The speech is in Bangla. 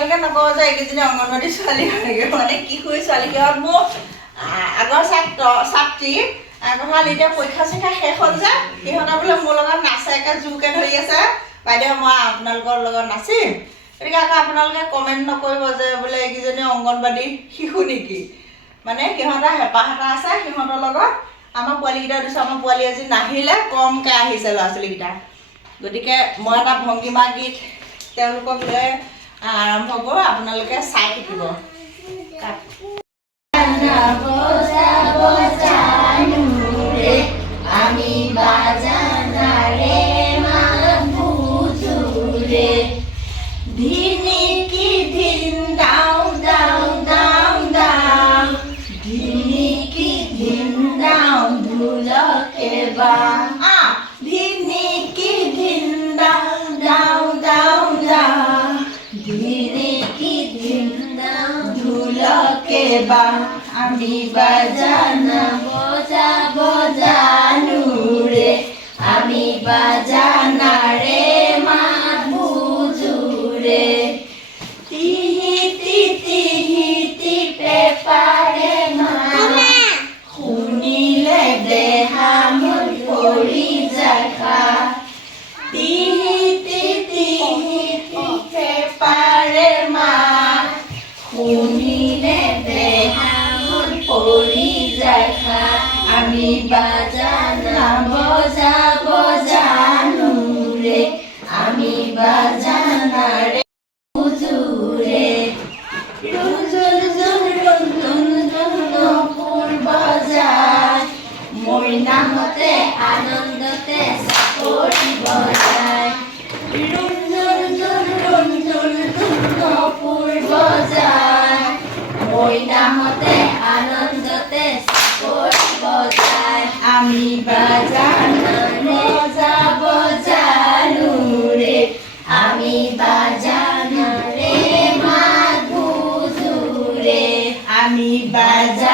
আপোনালোকে নকব যে এইকেইজনী অংগনবাড়ী ছোৱালী হয়গৈ। মানে কিশোৰী ছোৱালী কিহত মোৰ আগৰ ছাত্ৰ, ছাত্ৰী কথা এতিয়া পৰীক্ষা চৰীক্ষা শেষ হ'ল যে সিহঁতে বোলে মোৰ লগত নাচে, একে জোৰকে ধৰি আছে। বাইদেউ, মই আপোনালোকৰ লগত নাচিম। গতিকে আকৌ আপোনালোকে কমেণ্ট নকৰিব যে বোলে এইকেইজনী অংগনবাদী শিশু নেকি? মানে সিহঁতৰ হেঁপাহ এটা আছে, সিহঁতৰ লগত। আমাৰ পোৱালীকেইটা দিছোঁ, আমাৰ পোৱালী আজি নাহিলে, কমকৈ আহিছে ল'ৰা ছোৱালীকেইটা গতিকে মই এটা ভংগীমা গীত তেওঁলোকক লৈ আৰম্ভ কৰোঁ আপোনালোকে চাই থাকিব। আমি ধুলকে বা ধুলকে বা। আমি বাজানা বজাব জানো রে আমি বাজানা রে মা বুজুরে তিহি তিহি টিপে পারে মা। শুনিলে দেহা মন পৰি তিহি তিহি বাজানা বজাব জানো ৰে আমি বাজানা ৰে হুজুৰে ৰুজুৰ জুৰ ৰুজুৰ জুৰ নপুৰ বজায়। মইনাহঁতে আনন্দতে চাকৰি বজায়। ৰুজুৰ জুৰ নপুৰ বজায়। মইনাহঁতে আনন্দতে চাকৰি বজায় আমি বাজানো যাব জানু রে আমি বাজানো রে মাগুজুরে আমি বাজা